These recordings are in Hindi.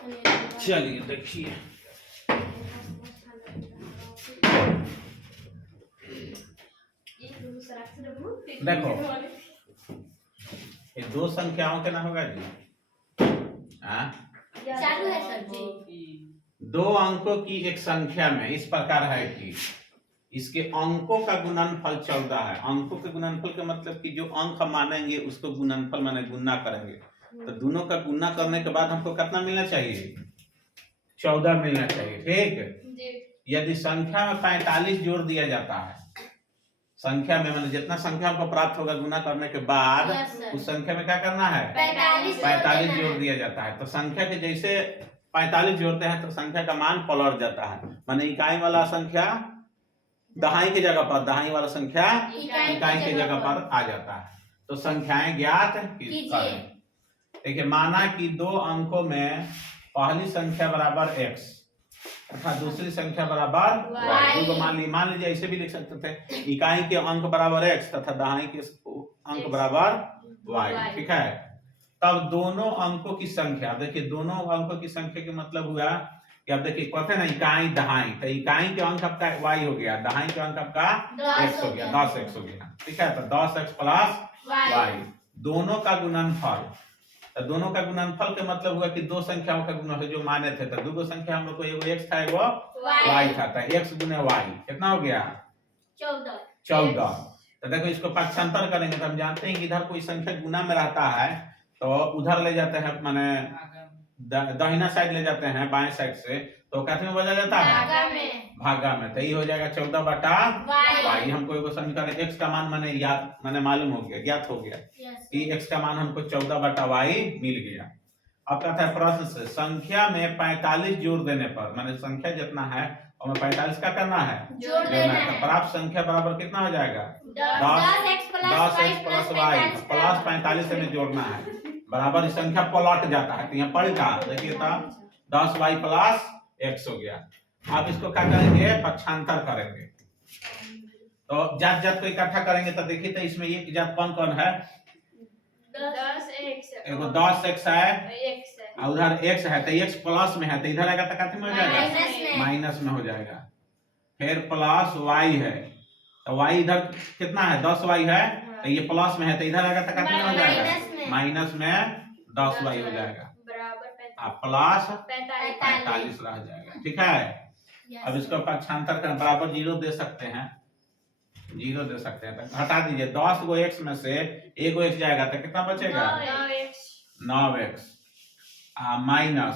चलिए देखिए, देखो ये दो संख्याओं के ना होगा जी। चालू है सर जी। दो अंकों की एक संख्या में इस प्रकार है कि इसके अंकों का गुणनफल 14 है। अंकों के गुणनफल का मतलब कि जो अंक हम मानेंगे उसको गुणनफल माने गुणा करेंगे, तो दोनों का गुणा करने के बाद हमको कितना मिलना चाहिए? 14 मिलना चाहिए। ठीक, यदि संख्या में 45 जोड़ दिया जाता है, संख्या में मतलब जितना संख्या हमको प्राप्त होगा गुना करने के बाद उस संख्या में क्या करना है? 45 जोड़ दिया जाता है। तो संख्या के जैसे 45 जोड़ते हैं तो संख्या का मान पलट जाता है, माने इकाई वाला संख्या दहाई की जगह पर, दहाई वाला संख्या इकाई की जगह पर आ जाता है। तो संख्याएं ज्ञात कीजिए। देखिए, माना कि दो अंकों में पहली संख्या बराबर x तथा दूसरी संख्या बराबर y। तो मान लीजिए ऐसे भी लिख सकते थे, इकाई के अंक बराबर x तथा दहाई के अंक बराबर y। ठीक है, तब दोनों अंकों की संख्या, देखिए दोनों अंकों की संख्या के मतलब हुआ कि अब देखिए कहते हैं ना इकाई दहाई, तो इकाई के अंक आपका y हो गया, दहाई के अंक आपका x हो गया, 10x हो गया। ठीक है, तो 10x प्लस y दोनों का गुणनफल। तो दोनों का गुणनफल का मतलब हुआ कि दो संख्याओं का गुणनफल जो माने थे, तो दो संख्या हम लोग को एगो x था एगो y था, तो x गुने y कितना हो गया? 14। तो देखो इसको पक्षांतर करेंगे तो हम जानते हैं कि इधर कोई संख्या गुना में रहता है तो उधर ले जाते हैं, माने दाहिना साइड ले जाते हैं बाएं साइड से, तो कैसे में बदल जाता है? भागा में। तो ये हो जाएगा 14 बटा y। हमको एगो समीकरण x का मान माने याद माने मालूम हो गया, ज्ञात हो गया कि x का मान हमको 14 बटा y मिल गया। अब कहता है प्रश्न से संख्या में 45 जोड़ देने पर, माने संख्या जितना है और 45 का करना है जोड़ देना है, तो प्राप्त संख्या बराबर कितना हो जाएगा? 10x प्लस y प्लस 45 से में जोड़ना है बराबर संख्या पलट जाता है। तो यहाँ पलटा, देखिए तो 10y प्लस x हो गया। अब इसको क्या करेंगे? पक्षांतर करेंगे। तो जात जात को इकट्ठा करेंगे तो देखिए तो इसमें एक जात कौन कौन है? 10x एगो 10x है और उधर x है, तो x प्लस में है तो इधर आएगा तो कितने में हो जाएगा? माइनस में हो जाएगा। फिर प्लस y है तो y इधर कितना है? 10y है, तो ये प्लस में है तो इधर आएगा तो कितने में हो जाएगा? माइनस में 10y हो जाएगा प्लस 45 रह जाएगा। ठीक है, अब इसको पक्षांतर कर बराबर 0 दे सकते हैं, 0 दे सकते हैं। तो हटा दीजिए 10 गो x में से एक गो x जाएगा तो कितना बचेगा? 9x माइनस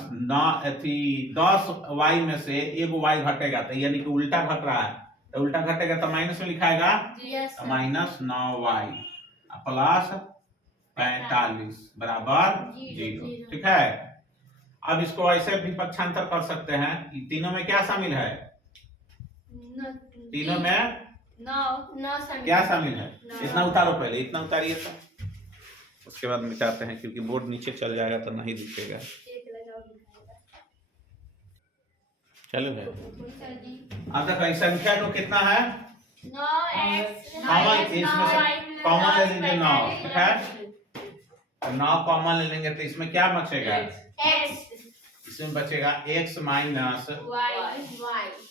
10y में से एक y घटेगा, तो यानी कि उल्टा घट रहा है, तो उल्टा घटेगा तो माइनस में लिखाएगा, तो माइनस 9y प्लस 45 बराबर 0। ठीक है, अब इसको ऐसे भी पक्षांतर कर सकते हैं, तीनों में क्या शामिल है? तीनों में क्या शामिल है? इतना उतारो, पहले इतना उतारिए तो उसके बाद मिटाते हैं, क्योंकि बोर्ड नीचे चल जाएगा तो नहीं दिखेगा। चलो भाई, अब तक संख्या को कितना है? 9x इसमें से कॉमन ले लीजिए 9। ठीक है, 9 कॉमन ले लेंगे तो इसमें क्या बचेगा? x इसमें बचेगा x माइनस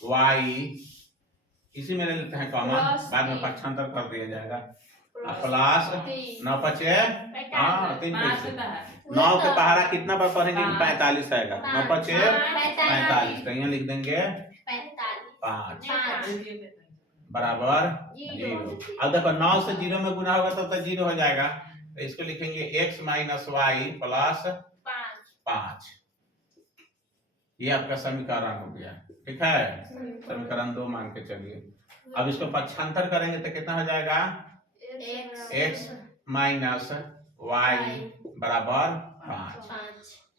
y, इसी में ले लेते हैं कॉमन, बाद में पक्षांतर कर दिया जाएगा। प्लस 9 बचे 3 9 के पहाड़ा कितना बार पढ़ेंगे? 45 आएगा, 9 बचे 45, तो यहाँ लिख देंगे 5 बराबर 0। अब देखो 9 से 0 में गुना होगा तो 0 हो जाएगा, तो इसको लिखेंगे x माइनस y प्लस 5। ये आपका समीकरण हो गया। ठीक है, समीकरण 2 मान के चलिए। अब इसको पक्षांतर करेंगे तो कितना हो जाएगा? x माइनस y बराबर 5।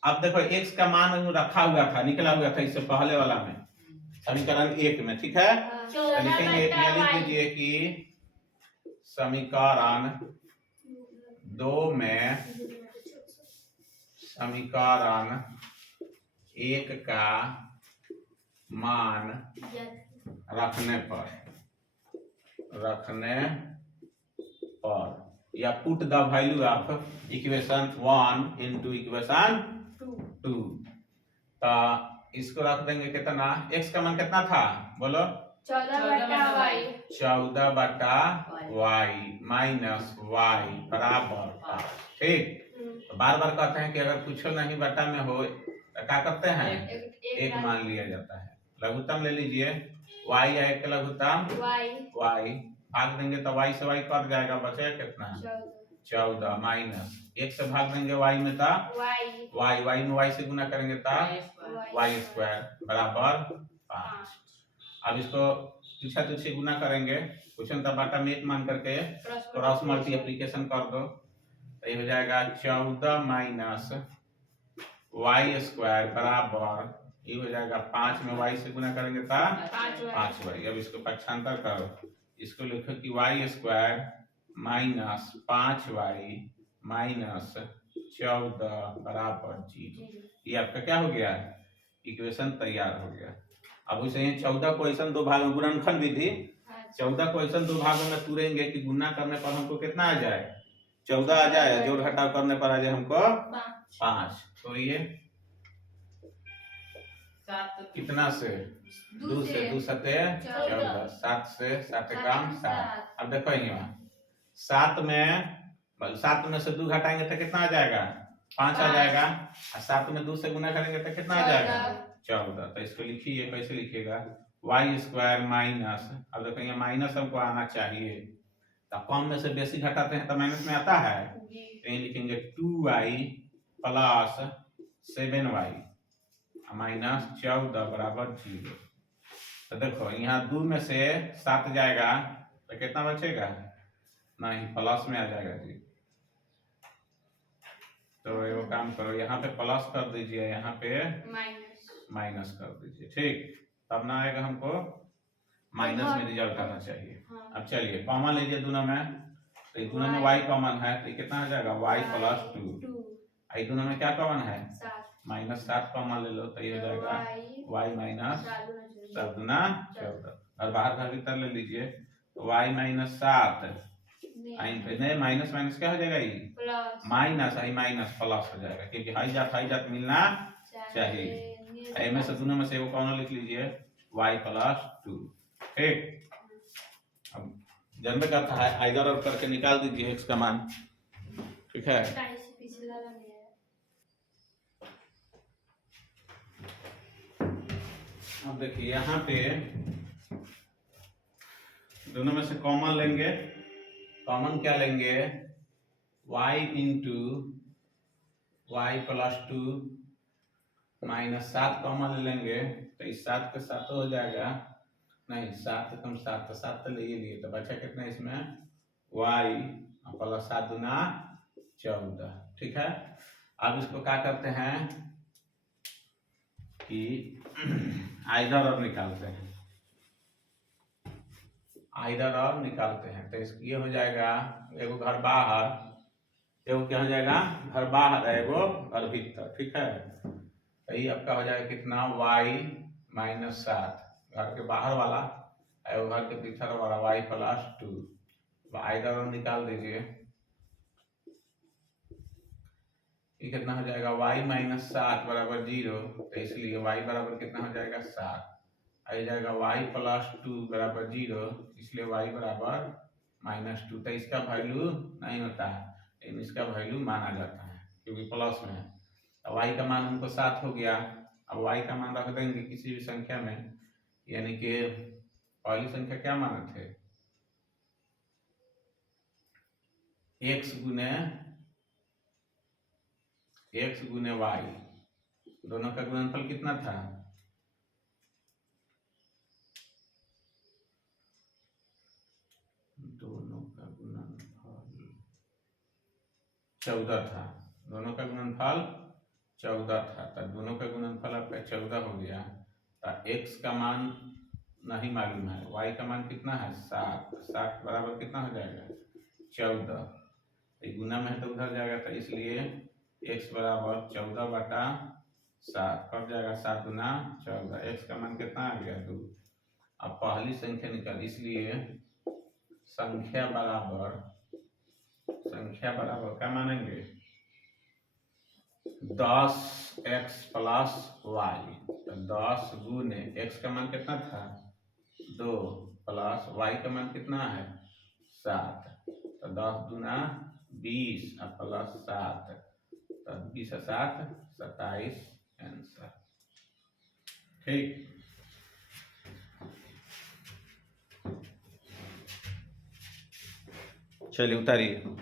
अब देखो x का मान रखा हुआ था, निकला हुआ था इससे पहले वाला में, समीकरण 1 में। ठीक है, तो लिखेंगे, ये लिख लीजिए कि समीकरण 2 में समीकरण 1 का मान रखने पर या put the value of equation 1 into equation 2, तो इसको रख देंगे कितना, x का मान कितना था बोलो, 14/y 14 बटा y माइनस y बराबर 5। ठीक, तो बार बार कहते हैं कि अगर कुछ नहीं बटा में हो तो क्या करते हैं, एक मान लिया जाता है। लघुत्तम ले लीजिए, y या एक का लघुत्तम y, भाग देंगे तो y से y कट जाएगा, बचेगा कितना 14 माइनस एक से भाग देंगे y में तो y में y से गुना करेंगे तो y स्क्वायर बराबर 5। अब इसको पीछा पीछे गुना करेंगे, क्वेश्चन का बाटा में एक मान करके क्रॉस मल्टीप्लिकेशन कर दो, तो ये हो जाएगा 14 माइनस y स्क्वायर बराबर, ये हो जाएगा 5 में y से गुना करेंगे तो 5y। अब इसको पक्षांतर करो, इसको लिखो कि y square minus 5y minus 14 बराबर 0। ये आपका क्या हो गया, इक्वेशन तैयार हो गया। अब उसे 14 को ऐसा दो भाग में, गुणनखंड विधि 14 को ऐसा दो भागों में तुरेंगे कि गुना करने पर हमको कितना आ जाए, 14 आ जाए, जोड़ घटाव करने पर आ जाए हमको 5। तो ये कितना से 2 से 2 सते 14, 7 से 7 कम 7। अब देखो यहाँ 7 में से 2 घटाएंगे तो कितना आ जाएगा, 5 आ जाएगा, और 7 में 2 से गुना करेंगे तो कितना आ जाएगा 14। तो इसको लिखिए, कैसे लिखिएगा, y स्क्वायर माइनस, अब देखो यहाँ माइनस हमको आना चाहिए, तो कम में से बेसी घटाते हैं तो माइनस में आता है, तो ये लिखेंगे 2y प्लस 7y माइनस 14 बराबर 0। तो देखो यहाँ 2 में से 7 जाएगा तो कितना बचेगा, नहीं प्लस में आ जाएगा जी। तो वो काम करो, यहाँ पे प्लस कर दीजिए, यहाँ पे माइनस कर दीजिए, ठीक, तब ना आएगा, हमको माइनस में रिजल्ट आना चाहिए। अब चलिए कॉमन लीजिए दोनों में, तो ये दोनों में y कॉमन है, तो ये कितना हो जाएगा y प्लस 2, ये दोनों में क्या कॉमन है, माइनस 7 कॉमन ले लो, तो ये हो जाएगा y माइनस 7 गुना 14, और बाहर का भीतर ले लीजिए, तो y माइनस 7, नहीं माइनस माइनस क्या हो जाएगा, ये माइनस, आई माइनस प्लस हो जाएगा, क्योंकि हाई जात मिलना चाहिए। में से दोनों में से वो कौन लिख लीजिए, y प्लस 2। ठीक, अब जन्म करता है आइदर और करके निकाल दीजिए x का मान, ठीक है। अब देखिए यहाँ पे दोनों में से कॉमन लेंगे, कॉमन क्या लेंगे, y into y plus 2 minus 7 common ले लेंगे, तो इस 7 के 7 हो जाएगा, नहीं 7 कम 7 तो 7 तो ले ही लिए, तो बचा कितना इसमें y प्लस 7 गुना 14, ठीक है। अब इसको क्या करते हैं कि आइदर और निकालते हैं, आइदर और निकालते हैं, तो ये हो जाएगा, एगो घर बाहर, एगो क्या हो जाएगा, घर बाहर, एगो घर भीतर, ठीक है। तो ये आपका हो जाएगा कितना, y माइनस 7 घर के बाहर वाला, एगो घर के भीतर वाला y प्लस 2, आइदर और निकाल दीजिए, ये कितना हो जाएगा, y माइनस 7 बराबर 0, तो इसलिए y बराबर कितना हो जाएगा 7, आ जाएगा y प्लस 2 बराबर 0, इसलिए y बराबर माइनस 2, तो इसका वैल्यू नहीं होता है, लेकिन इसका वैल्यू माना जाता है क्योंकि प्लस में है। तो y का मान हमको 7 हो गया, अब y का मान रख देंगे किसी भी संख्या में, यानी कि पहली संख्या क्या माने थे, x गुने y, दोनों का गुणनफल कितना था, दोनों का गुणनफल 14 था, दोनों का गुणनफल 14 था, तो दोनों का गुणनफल आपका 14 हो गया। तो x का मान नहीं मालूम है, y का मान कितना है 7, 7 बराबर कितना हो जाएगा 14, गुना में तो उधर जाएगा, तो इसलिए x बराबर 14 बटा 7 कट जाएगा, 7 गुना 14, x का मान कितना आ गया 2। अब पहली संख्या निकाल, इसलिए संख्या बराबर क्या मानेंगे, 10x प्लस वाई, तो 10 गुने x का मान कितना था 2 प्लस y का मान कितना है 7, तो 10 दूना 20 और प्लस 7, तो 20 और 7 27 आंसर। ठीक, चलिए उतारिए।